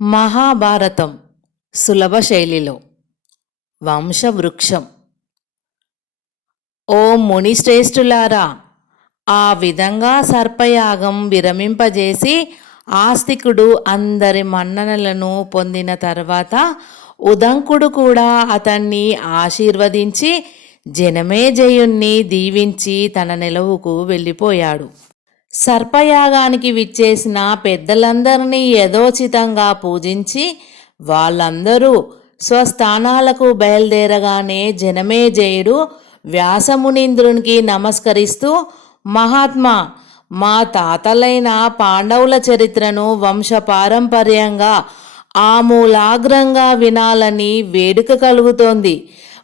మహాభారతం సులభ శైలిలో. వంశవృక్షం. ఓ మునిశ్రేష్ఠులారా ఆ విధంగా సర్పయాగం విరమింపజేసి ఆస్తికుడు అందరి మన్ననలను పొందిన తర్వాత ఉదంకుడు కూడా అతన్ని ఆశీర్వదించి జనమేజయుణ్ణి దీవించి తన నిలవుకు వెళ్ళిపోయాడు. సర్పయాగానికి విచ్చేసిన పెద్దలందరినీ యథోచితంగా పూజించి వాళ్ళందరూ స్వస్థానాలకు బయలుదేరగానే జనమేజయుడు వ్యాసమునీంద్రునికి నమస్కరిస్తూ మహాత్మా మా తాతలైన పాండవుల చరిత్రను వంశపారంపర్యంగా ఆమూలాగ్రంగా వినాలని వేడుక కలుగుతోంది.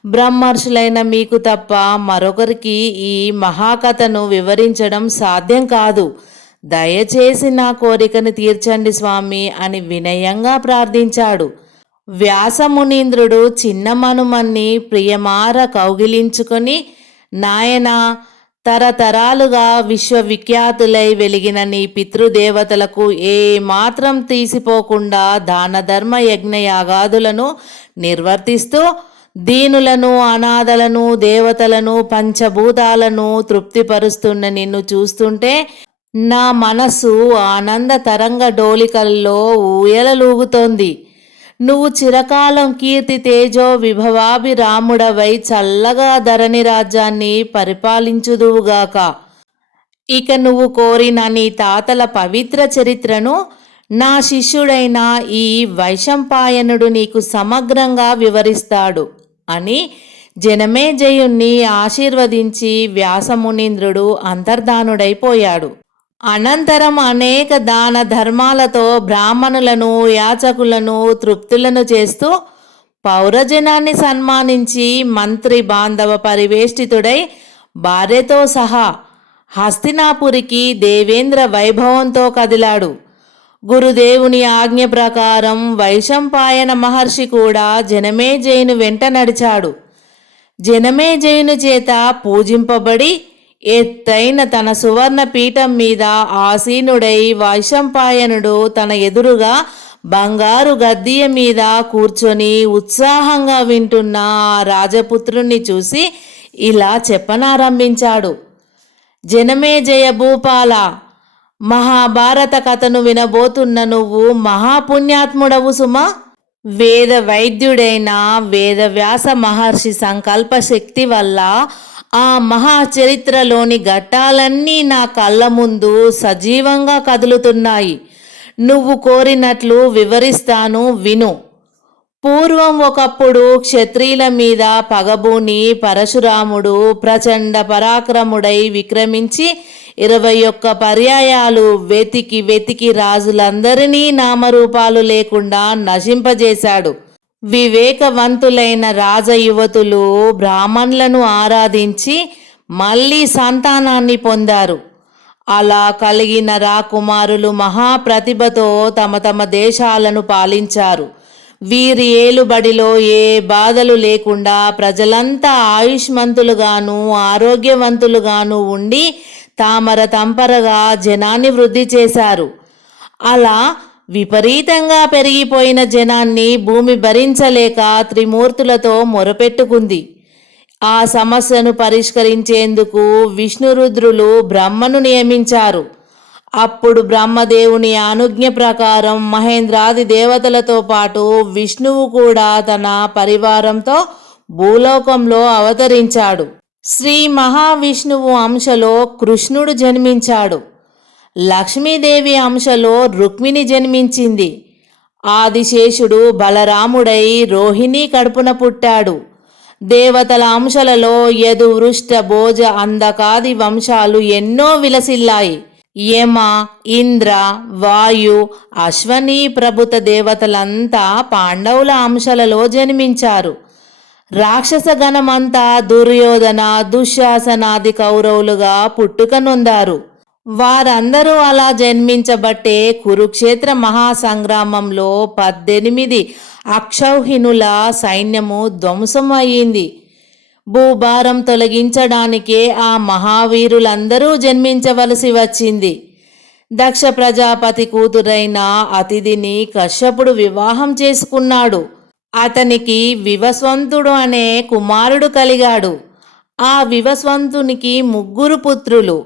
బ్రహ్మర్షులైన మీకు తప్ప మరొకరికి ఈ మహాకథను వివరించడం సాధ్యం కాదు. దయచేసి నా కోరికను తీర్చండి స్వామి అని వినయంగా ప్రార్థించాడు. వ్యాసమునీంద్రుడు చిన్న మనుమన్ని ప్రియమార కౌగిలించుకొని నాయనా తరతరాలుగా విశ్వవిఖ్యాతులై వెలిగిన నీ పితృదేవతలకు ఏ మాత్రం తీసిపోకుండా దానధర్మ యజ్ఞయాగాదులను యజ్ఞ నిర్వర్తిస్తూ దీనులను అనాథలను దేవతలను పంచభూతాలను తృప్తిపరుస్తున్న నిన్ను చూస్తుంటే నా మనసు ఆనంద తరంగ డోలికల్లో ఊయలలూగుతోంది. నువ్వు చిరకాలం కీర్తి తేజో విభవాభిరాముడవై చల్లగా ధరణి రాజ్యాన్ని పరిపాలించుదువుగాక. ఇక నువ్వు కోరిన నీ తాతల పవిత్ర చరిత్రను నా శిష్యుడైన ఈ వైశంపాయనుడు నీకు సమగ్రంగా వివరిస్తాడు. అని జనమేజయుణ్ణి ఆశీర్వదించి వ్యాసమునీంద్రుడు అంతర్ధానుడైపోయాడు. అనంతరం అనేక దాన ధర్మాలతో బ్రాహ్మణులను యాచకులను తృప్తులను చేస్తూ పౌరజనాన్ని సన్మానించి మంత్రి బాంధవ పరివేష్టితుడై భార్యతో సహా హస్తినాపురికి దేవేంద్ర వైభవంతో కదిలాడు. గురుదేవుని ఆజ్ఞ ప్రకారం వైశంపాయన మహర్షి కూడా జనమేజయుని వెంట నడిచాడు. జనమేజయుని చేత పూజింపబడి ఎత్తైన తన సువర్ణ పీఠం మీద ఆసీనుడై వైశంపాయనుడు తన ఎదురుగా బంగారు గద్దీయ మీద కూర్చొని ఉత్సాహంగా వింటున్న ఆ రాజపుత్రుణ్ణి చూసి ఇలా చెప్పనారంభించాడు. జనమే జయ భూపాల మహాభారత కథను వినబోతున్న నువ్వు మహాపుణ్యాత్ముడవు సుమా. వేద వైద్యుడైన వేదవ్యాస మహర్షి సంకల్ప శక్తి వల్ల ఆ మహా చరిత్రలోని ఘట్టాలన్నీ నా కళ్ళ ముందు సజీవంగా కదులుతున్నాయి. నువ్వు కోరినట్లు వివరిస్తాను విను. పూర్వం ఒకప్పుడు క్షత్రియుల మీద పగబూని పరశురాముడు ప్రచండ పరాక్రముడై విక్రమించి ఇరవై ఒక్క పర్యాయాలు వెతికి వెతికి రాజులందరినీ నామరూపాలు లేకుండా నశింపజేశాడు. వివేకవంతులైన రాజయువతులు బ్రాహ్మణులను ఆరాధించి మళ్ళీ సంతానాన్ని పొందారు. అలా కలిగిన రాకుమారులు మహాప్రతిభతో తమ తమ దేశాలను పాలించారు. వీరి ఏలుబడిలో ఏ బాధలు లేకుండా ప్రజలంతా ఆయుష్మంతులుగాను ఆరోగ్యవంతులుగాను ఉండి తామర తంపరగా జనాన్ని వృద్ధి చేశారు. అలా విపరీతంగా పెరిగిపోయిన జనాన్ని భూమి భరించలేక త్రిమూర్తులతో మొరపెట్టుకుంది. ఆ సమస్యను పరిష్కరించేందుకు విష్ణురుద్రులు బ్రహ్మను నియమించారు. అప్పుడు బ్రహ్మదేవుని అనుజ్ఞ ప్రకారం మహేంద్రాది దేవతలతో పాటు విష్ణువు కూడా తన పరివారంతో భూలోకంలో అవతరించాడు. శ్రీ మహావిష్ణువు అంశలో కృష్ణుడు జన్మించాడు. లక్ష్మీదేవి అంశలో రుక్మిణి జన్మించింది. ఆదిశేషుడు బలరాముడై రోహిణి కడుపున పుట్టాడు. దేవతల అంశలలో యదు వృష్ట భోజ అందకాది వంశాలు ఎన్నో విలసిల్లాయి. యమ ఇంద్ర వాయు అశ్వని ప్రభుత దేవతలంతా పాండవుల అంశలలో జన్మించారు. రాక్షస గణమంతా దుర్యోధన దుశ్శాసనాది కౌరవులుగా పుట్టుకనుందారు వారందరూ అలా జన్మించబట్టే కురుక్షేత్ర మహాసంగ్రామంలో పద్దెనిమిది అక్షౌహినుల సైన్యము ధ్వంసం అయ్యింది భూభారం తొలగించడానికే ఆ మహావీరులందరూ జన్మించవలసి వచ్చింది. దక్ష ప్రజాపతి కూతురైన అతిథిని కశ్యపుడు వివాహం చేసుకున్నాడు. అతనికి వివస్వంతుడు అనే కుమారుడు కలిగాడు. ఆ వివస్వంతునికి ముగ్గురు పుత్రులు.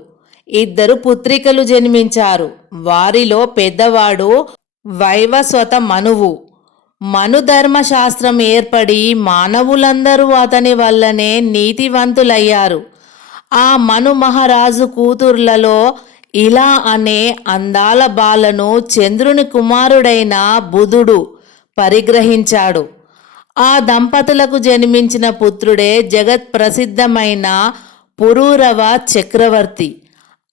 ఇద్దరు పుత్రికలు జన్మించారు. వారిలో పెద్దవాడు వైవస్వత మనువు. మనుధర్మశాస్త్రం ఏర్పడి మానవులందరూ అతని వల్లనే నీతివంతులయ్యారు. ఆ మను మహారాజు కూతుర్లలో ఇలా అనే అందాల బాలను చంద్రుని కుమారుడైన బుధుడు పరిగ్రహించాడు. ఆ దంపతులకు జన్మించిన పుత్రుడే జగత్ ప్రసిద్ధమైన పురూరవ చక్రవర్తి.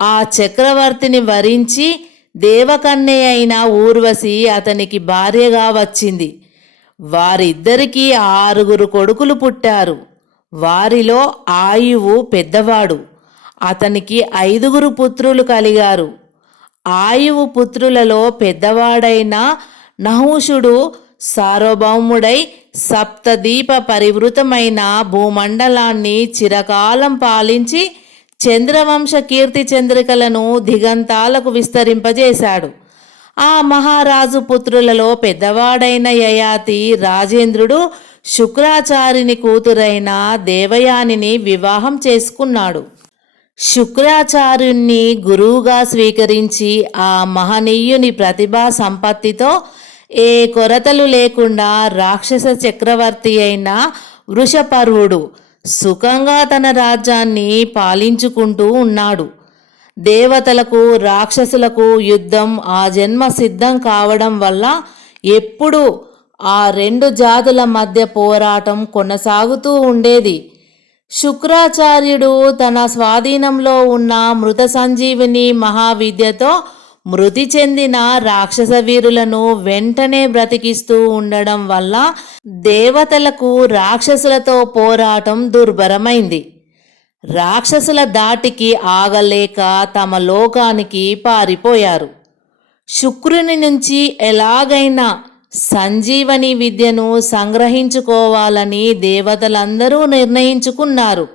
ఆ చక్రవర్తిని వరించి దేవకన్నే అయిన ఊర్వశి అతనికి భార్యగా వచ్చింది. వారిద్దరికీ ఆరుగురు కొడుకులు పుట్టారు. వారిలో ఆయువు పెద్దవాడు. అతనికి ఐదుగురు పుత్రులు కలిగారు. ఆయువు పుత్రులలో పెద్దవాడైన నహూషుడు సార్వభౌముడై సప్తదీప పరివృతమైన భూమండలాన్ని చిరకాలం పాలించి చంద్రవంశ కీర్తి చంద్రికలను దిగంతాలకు విస్తరింపజేశాడు. ఆ మహారాజు పుత్రులలో పెద్దవాడైన యయాతి రాజేంద్రుడు శుక్రాచారిని కూతురైన దేవయానిని వివాహం చేసుకున్నాడు. శుక్రాచార్యుణ్ణి గురువుగా స్వీకరించి ఆ మహనీయుని ప్రతిభా సంపత్తితో ఏ కొరతలు లేకుండా రాక్షస చక్రవర్తి అయిన వృషపర్వుడు సుఖంగా తన రాజ్యాన్ని పాలించుకుంటూ ఉన్నాడు. దేవతలకు రాక్షసులకు యుద్ధం ఆ జన్మ సిద్ధం కావడం వల్ల ఎప్పుడూ ఆ రెండు జాతుల మధ్య పోరాటం కొనసాగుతూ ఉండేది. శుక్రాచార్యుడు తన స్వాధీనంలో ఉన్న మృత సంజీవిని మహావిద్యతో మృతి చెందిన రాక్షస వీరులను వెంటనే బ్రతికిస్తూ ఉండడం వల్ల దేవతలకు రాక్షసులతో పోరాటం దుర్భరమైంది. రాక్షసుల దాటికి ఆగలేక తమ లోకానికి పారిపోయారు. శుక్రుని నుంచి ఎలాగైనా సంజీవని విద్యను సంగ్రహించుకోవాలని దేవతలందరూ నిర్ణయించుకున్నారు.